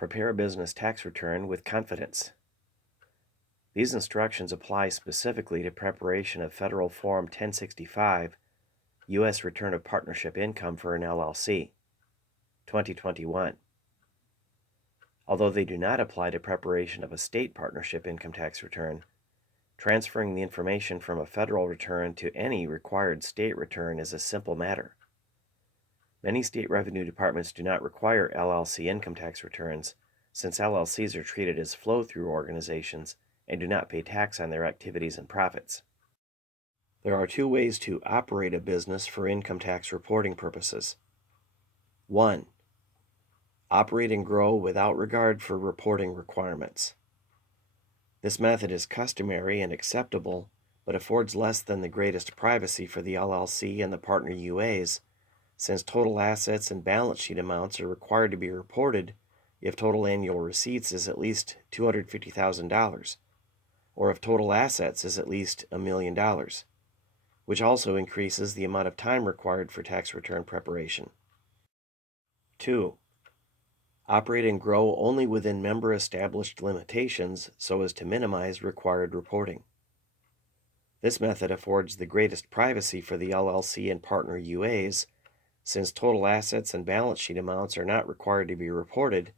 Prepare a business tax return with confidence. These instructions apply specifically to preparation of Federal Form 1065, U.S. Return of Partnership Income for an LLC, 2021. Although they do not apply to preparation of a state partnership income tax return, transferring the information from a federal return to any required state return is a simple matter. Many state revenue departments do not require LLC income tax returns, since LLCs are treated as flow-through organizations and do not pay tax on their activities and profits. There are two ways to operate a business for income tax reporting purposes. 1. Operate and grow without regard for reporting requirements. This method is customary and acceptable, but affords less than the greatest privacy for the LLC and the partner UAs, since total assets and balance sheet amounts are required to be reported if total annual receipts is at least $250,000, or if total assets is at least $1 million, which also increases the amount of time required for tax return preparation. 2. Operate and grow only within member-established limitations so as to minimize required reporting. This method affords the greatest privacy for the LLC and partner UAs, since total assets and balance sheet amounts are not required to be reported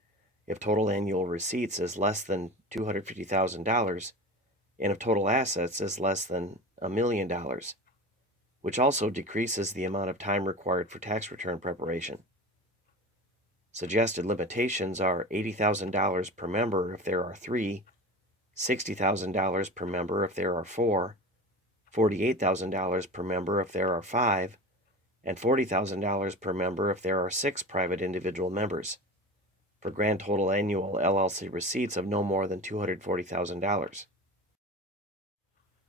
if total annual receipts is less than $250,000 and if total assets is less than $1 million, which also decreases the amount of time required for tax return preparation. Suggested limitations are $80,000 per member if there are 3, $60,000 per member if there are 4, $48,000 per member if there are 5, and $40,000 per member if there are 6 private individual members, for grand total annual LLC receipts of no more than $240,000.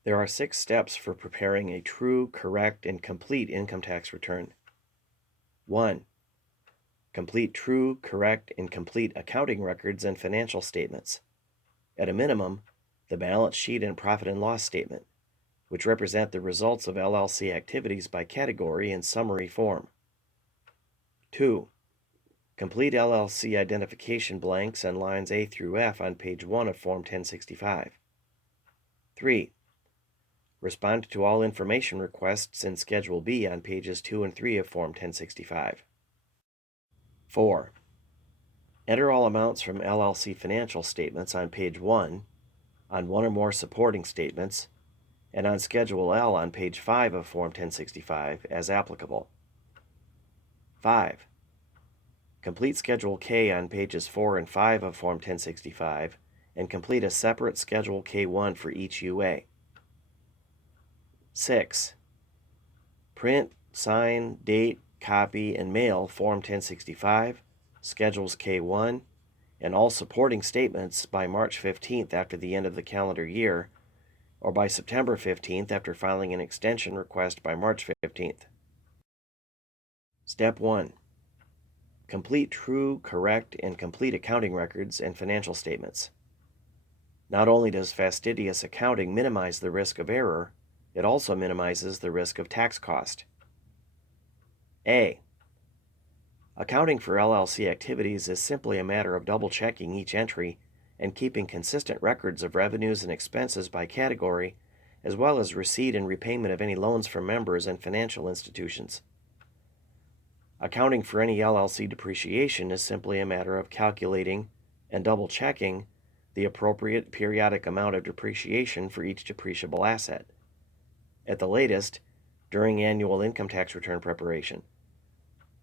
There are 6 steps for preparing a true, correct, and complete income tax return. 1. Complete true, correct, and complete accounting records and financial statements. At a minimum, the balance sheet and profit and loss statement, which represent the results of LLC activities by category in summary form. 2. Complete LLC identification blanks and lines A through F on page 1 of Form 1065. 3. Respond to all information requests in Schedule B on pages 2 and 3 of Form 1065. 4. Enter all amounts from LLC financial statements on page 1, on one or more supporting statements, and on Schedule L on page 5 of Form 1065 as applicable. 5. Complete Schedule K on pages 4 and 5 of Form 1065 and complete a separate Schedule K1 for each UA. 6. Print, sign, date, copy, and mail Form 1065, Schedules K1, and all supporting statements by March 15th after the end of the calendar year, or by September 15th after filing an extension request by March 15th. Step 1. Complete true, correct, and complete accounting records and financial statements. Not only does fastidious accounting minimize the risk of error, it also minimizes the risk of tax cost. A. Accounting for LLC activities is simply a matter of double-checking each entry and keeping consistent records of revenues and expenses by category, as well as receipt and repayment of any loans from members and financial institutions. Accounting for any LLC depreciation is simply a matter of calculating and double-checking the appropriate periodic amount of depreciation for each depreciable asset, at the latest during annual income tax return preparation,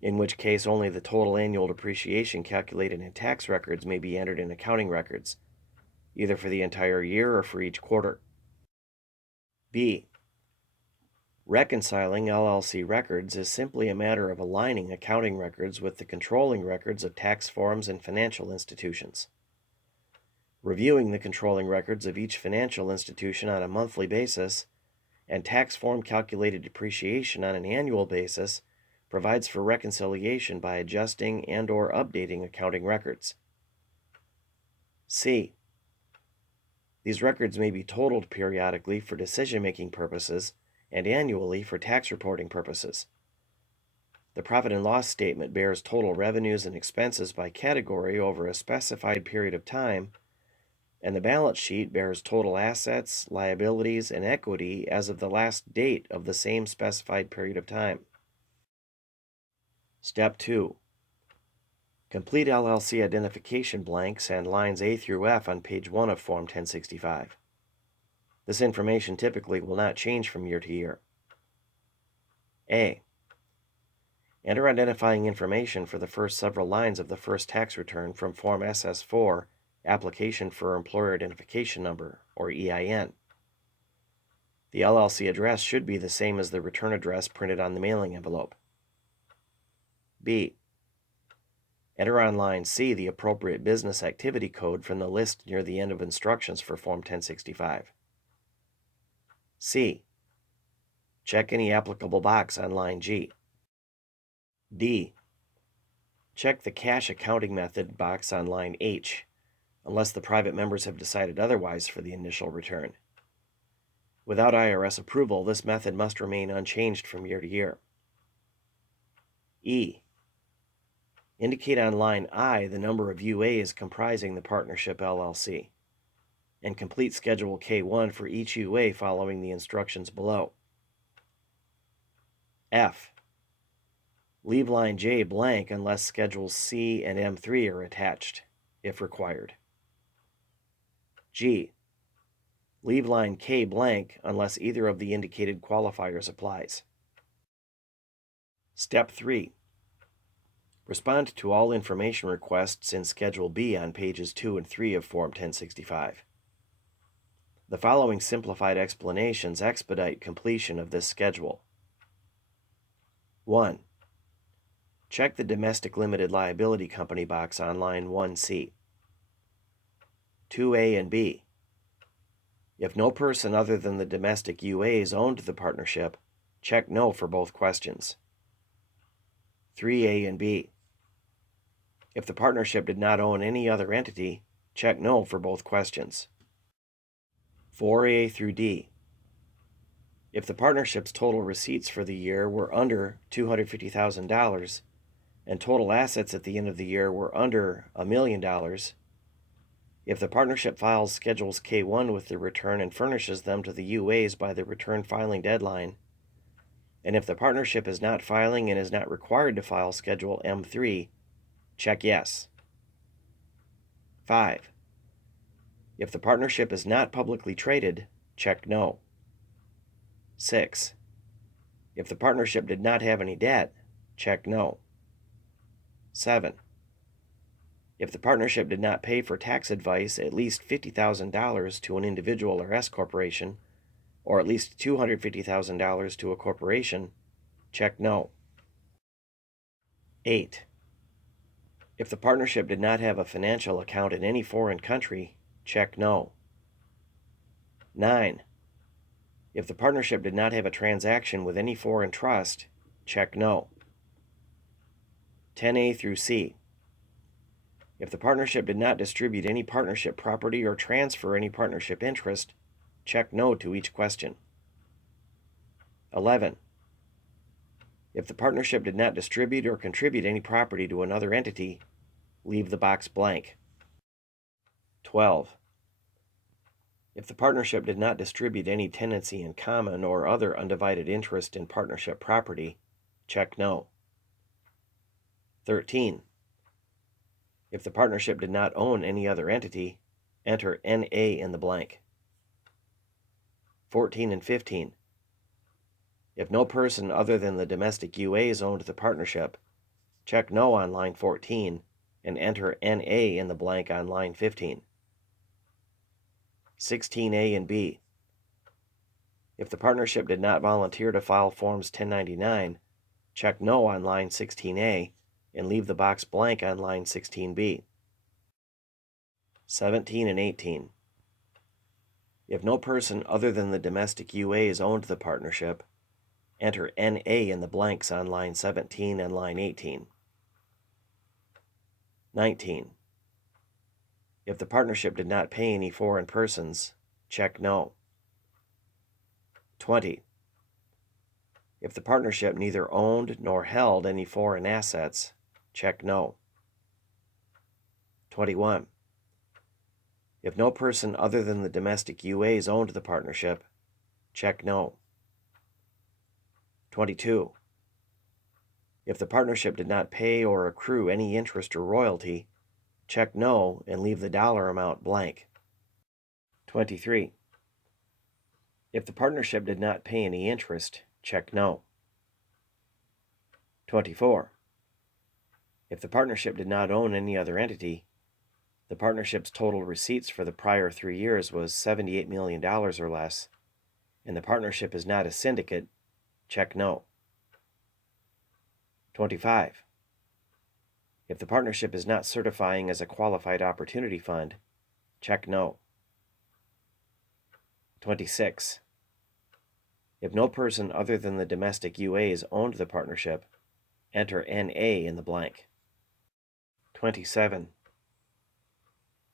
in which case only the total annual depreciation calculated in tax records may be entered in accounting records, either for the entire year or for each quarter. B. Reconciling LLC records is simply a matter of aligning accounting records with the controlling records of tax forms and financial institutions. Reviewing the controlling records of each financial institution on a monthly basis and tax form calculated depreciation on an annual basis provides for reconciliation by adjusting and/or updating accounting records. C. These records may be totaled periodically for decision-making purposes and annually for tax reporting purposes. The profit and loss statement bears total revenues and expenses by category over a specified period of time, and the balance sheet bears total assets, liabilities, and equity as of the last date of the same specified period of time. Step 2. Complete LLC identification blanks and lines A through F on page 1 of Form 1065. This information typically will not change from year to year. A. Enter identifying information for the first several lines of the first tax return from Form SS4, Application for Employer Identification Number, or EIN. The LLC address should be the same as the return address printed on the mailing envelope. B. Enter on line C the appropriate business activity code from the list near the end of instructions for Form 1065. C. Check any applicable box on line G. D. Check the cash accounting method box on line H, unless the private members have decided otherwise for the initial return. Without IRS approval, this method must remain unchanged from year to year. E. Indicate on line I the number of UAs comprising the partnership LLC, and complete Schedule K1 for each UA following the instructions below. F. Leave line J blank unless Schedules C and M3 are attached, if required. G. Leave line K blank unless either of the indicated qualifiers applies. Step 3. Respond to all information requests in Schedule B on pages 2 and 3 of Form 1065. The following simplified explanations expedite completion of this schedule. 1. Check the Domestic Limited Liability Company box on line 1C. 2A and B. If no person other than the domestic UAs owned the partnership, check no for both questions. 3A and B. If the partnership did not own any other entity, check no for both questions. 4A through D. If the partnership's total receipts for the year were under $250,000 and total assets at the end of the year were under $1 million, if the partnership files Schedules K1 with the return and furnishes them to the UAs by the return filing deadline, and if the partnership is not filing and is not required to file Schedule M3, check yes. 5. If the partnership is not publicly traded, check no. 6. If the partnership did not have any debt, check no. 7. If the partnership did not pay for tax advice at least $50,000 to an individual or S corporation, or at least $250,000 to a corporation, check no. 8. If the partnership did not have a financial account in any foreign country, check no. 9. If the partnership did not have a transaction with any foreign trust, check no. 10A through C. If the partnership did not distribute any partnership property or transfer any partnership interest, check no to each question. 11. If the partnership did not distribute or contribute any property to another entity, leave the box blank. 12. If the partnership did not distribute any tenancy in common or other undivided interest in partnership property, check no. 13. If the partnership did not own any other entity, enter NA in the blank. 14 and 15. If no person other than the domestic UAs owned the partnership, check no on line 14 and enter NA in the blank on line 15. 16A and B. If the partnership did not volunteer to file Forms 1099, check no on line 16A and leave the box blank on line 16B. 17 and 18. If no person other than the domestic UAs owned the partnership, enter NA in the blanks on line 17 and line 18. 19. If the partnership did not pay any foreign persons, check no. 20. If the partnership neither owned nor held any foreign assets, check no. 21. If no person other than the domestic UAs owned the partnership, check no. 22. If the partnership did not pay or accrue any interest or royalty, check no and leave the dollar amount blank. 23. If the partnership did not pay any interest, check no. 24. If the partnership did not own any other entity, the partnership's total receipts for the prior 3 years was $78 million or less, and the partnership is not a syndicate, check no. 25. If the partnership is not certifying as a qualified opportunity fund, check no. 26. If no person other than the domestic UAs owned the partnership, enter NA in the blank. 27.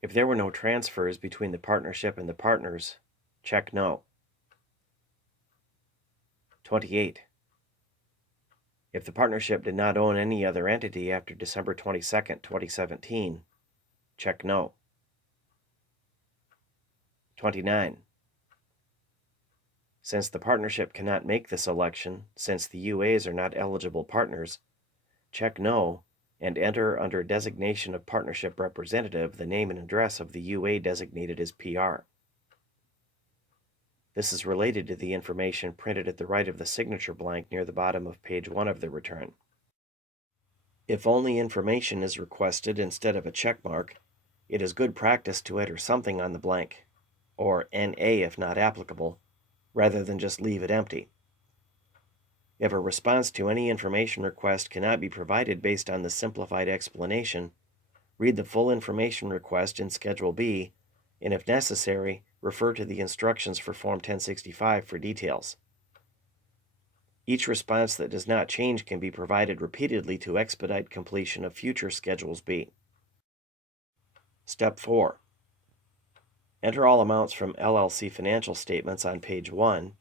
If there were no transfers between the partnership and the partners, check no. 28. If the partnership did not own any other entity after December 22, 2017, check no. 29. Since the partnership cannot make this election, since the UAs are not eligible partners, check no and enter under designation of partnership representative the name and address of the UA designated as PR. This is related to the information printed at the right of the signature blank near the bottom of page 1 of the return. If only information is requested instead of a check mark, it is good practice to enter something on the blank, or NA if not applicable, rather than just leave it empty. If a response to any information request cannot be provided based on the simplified explanation, read the full information request in Schedule B, and if necessary, refer to the instructions for Form 1065 for details. Each response that does not change can be provided repeatedly to expedite completion of future Schedules B. Step 4. Enter all amounts from LLC financial statements on page 1,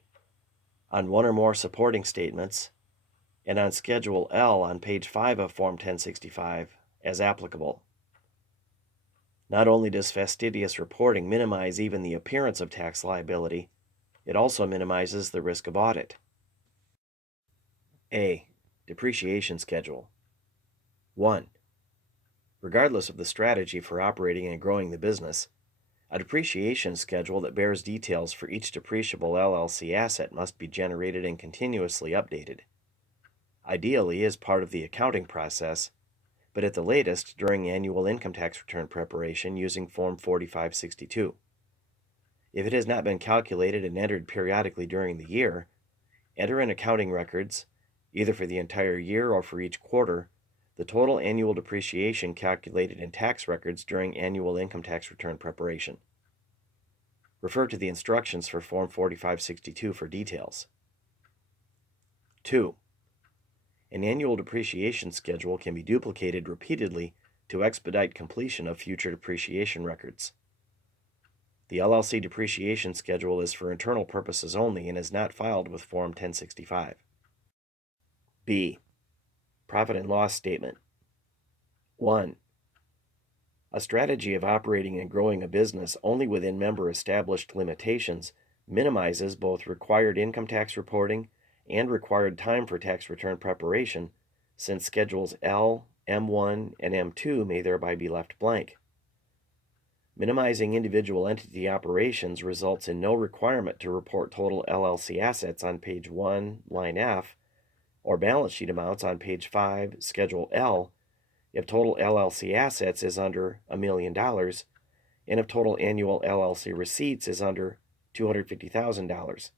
on one or more supporting statements, and on Schedule L on page 5 of Form 1065 as applicable. Not only does fastidious reporting minimize even the appearance of tax liability, it also minimizes the risk of audit. A. Depreciation Schedule. 1. Regardless of the strategy for operating and growing the business, a depreciation schedule that bears details for each depreciable LLC asset must be generated and continuously updated. Ideally as part of the accounting process, but at the latest during annual income tax return preparation using Form 4562. If it has not been calculated and entered periodically during the year, enter in accounting records, either for the entire year or for each quarter, the total annual depreciation calculated in tax records during annual income tax return preparation. Refer to the instructions for Form 4562 for details. 2. An annual depreciation schedule can be duplicated repeatedly to expedite completion of future depreciation records. The LLC depreciation schedule is for internal purposes only and is not filed with Form 1065. B. Profit and loss statement. 1. A strategy of operating and growing a business only within member-established limitations minimizes both required income tax reporting and required time for tax return preparation, since Schedules L, M1, and M2 may thereby be left blank. Minimizing individual entity operations results in no requirement to report total LLC assets on page 1, line F, or balance sheet amounts on page 5, Schedule L, if total LLC assets is under $1 million, and if total annual LLC receipts is under $250,000.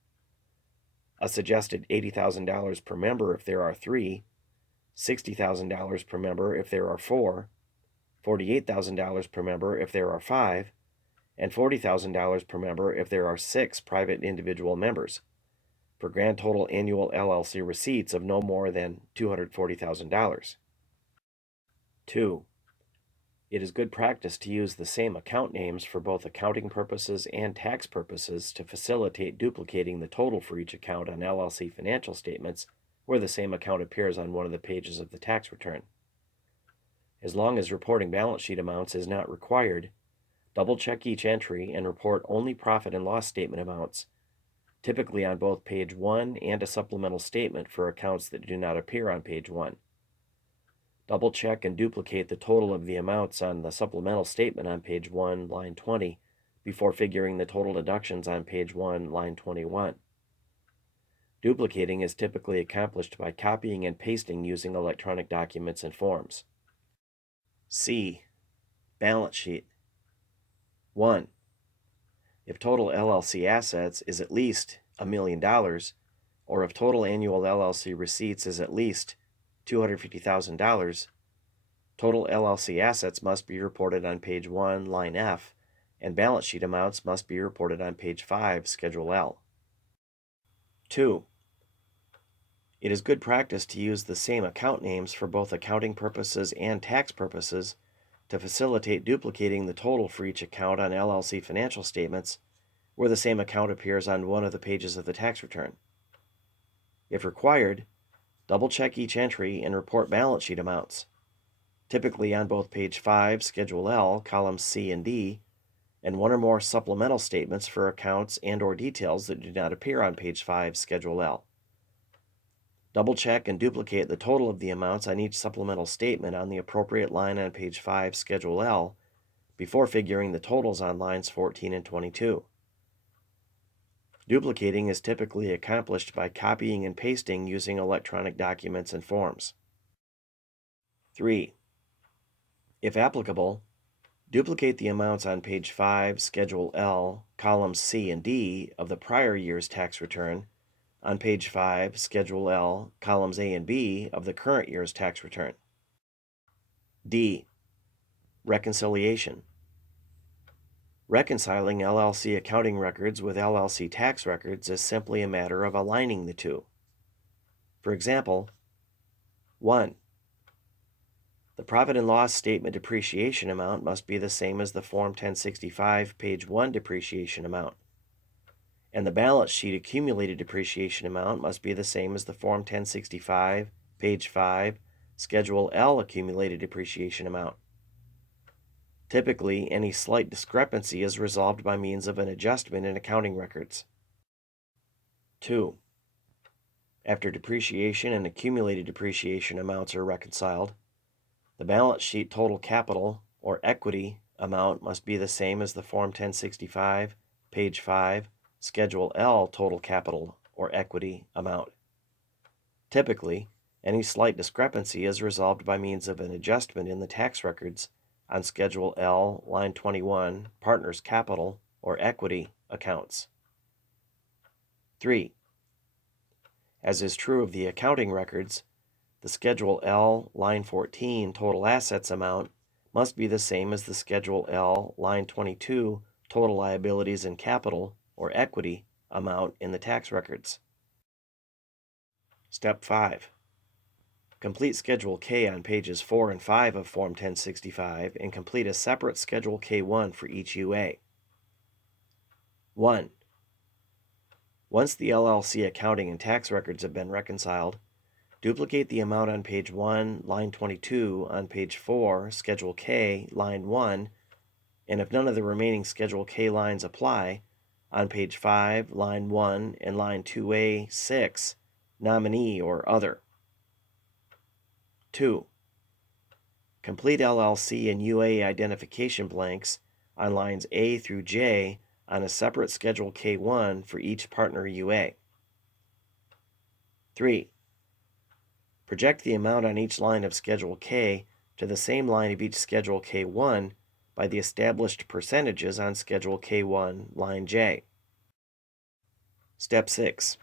A suggested $80,000 per member if there are 3, $60,000 per member if there are 4, $48,000 per member if there are 5, and $40,000 per member if there are 6 private individual members, for grand total annual LLC receipts of no more than $240,000. 2. It is good practice to use the same account names for both accounting purposes and tax purposes to facilitate duplicating the total for each account on LLC financial statements where the same account appears on one of the pages of the tax return. As long as reporting balance sheet amounts is not required, double-check each entry and report only profit and loss statement amounts, typically on both page 1 and a supplemental statement for accounts that do not appear on page 1. Double-check and duplicate the total of the amounts on the supplemental statement on page 1, line 20, before figuring the total deductions on page 1, line 21. Duplicating is typically accomplished by copying and pasting using electronic documents and forms. C. Balance sheet. 1. If total LLC assets is at least $1 million, or if total annual LLC receipts is at least $250,000, total LLC assets must be reported on page 1, line F, and balance sheet amounts must be reported on page 5, Schedule L. 2. It is good practice to use the same account names for both accounting purposes and tax purposes to facilitate duplicating the total for each account on LLC financial statements where the same account appears on one of the pages of the tax return. If required, double-check each entry and report balance sheet amounts, typically on both page 5, Schedule L, columns C and D, and one or more supplemental statements for accounts and/or details that do not appear on page 5, Schedule L. Double-check and duplicate the total of the amounts on each supplemental statement on the appropriate line on page 5, Schedule L, before figuring the totals on lines 14 and 22. Duplicating is typically accomplished by copying and pasting using electronic documents and forms. 3. If applicable, duplicate the amounts on page 5, Schedule L, columns C and D of the prior year's tax return on page 5, Schedule L, columns A and B of the current year's tax return. D. Reconciliation. Reconciling LLC accounting records with LLC tax records is simply a matter of aligning the two. For example, 1. The profit and loss statement depreciation amount must be the same as the Form 1065 page 1 depreciation amount, and the balance sheet accumulated depreciation amount must be the same as the Form 1065 page 5 Schedule L accumulated depreciation amount. Typically, any slight discrepancy is resolved by means of an adjustment in accounting records. 2. After depreciation and accumulated depreciation amounts are reconciled, the balance sheet total capital, or equity, amount must be the same as the Form 1065, page 5, Schedule L total capital, or equity, amount. Typically, any slight discrepancy is resolved by means of an adjustment in the tax records on Schedule L, line 21, Partners' Capital, or Equity, accounts. 3. As is true of the accounting records, the Schedule L, line 14, Total Assets amount must be the same as the Schedule L, line 22, Total Liabilities and Capital, or Equity, amount in the tax records. Step 5. Complete Schedule K on pages 4 and 5 of Form 1065 and complete a separate Schedule K1 for each UA. 1. Once the LLC accounting and tax records have been reconciled, duplicate the amount on page 1, line 22, on page 4, Schedule K, line 1, and if none of the remaining Schedule K lines apply, on page 5, line 1, and line 2A, 6, nominee or other. 2. Complete LLC and UA identification blanks on lines A through J on a separate Schedule K1 for each partner UA. 3. Project the amount on each line of Schedule K to the same line of each Schedule K1 by the established percentages on Schedule K1, line J. Step 6.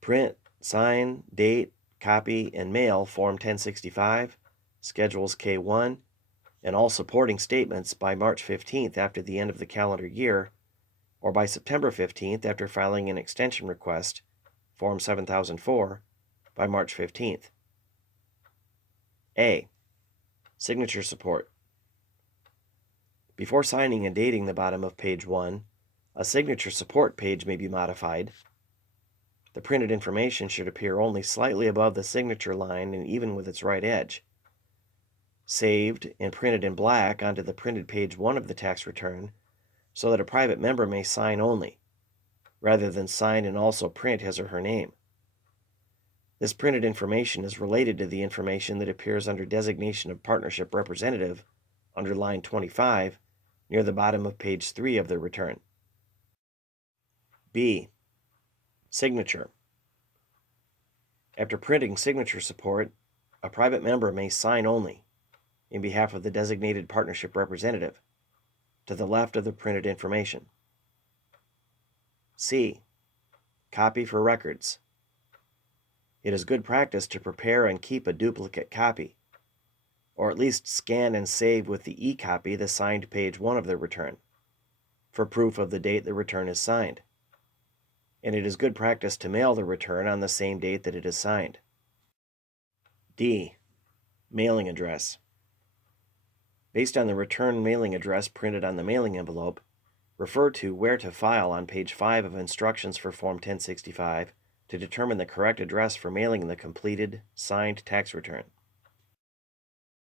Print, sign, date, copy, and mail Form 1065, Schedules K1, and all supporting statements by March 15th after the end of the calendar year, or by September 15th after filing an extension request, Form 7004, by March 15th. A. Signature support. Before signing and dating the bottom of page 1, a signature support page may be modified. The printed information should appear only slightly above the signature line and even with its right edge. Saved and printed in black onto the printed page 1 of the tax return so that a private member may sign only, rather than sign and also print his or her name. This printed information is related to the information that appears under designation of partnership representative under line 25 near the bottom of page 3 of the return. B. Signature. After printing signature support, a private member may sign only, in behalf of the designated partnership representative, to the left of the printed information. C. Copy for records. It is good practice to prepare and keep a duplicate copy, or at least scan and save with the e-copy the signed page 1 of the return, for proof of the date the return is signed. And it is good practice to mail the return on the same date that it is signed. D. Mailing address. Based on the return mailing address printed on the mailing envelope, refer to Where to File on page 5 of Instructions for Form 1065 to determine the correct address for mailing the completed, signed tax return.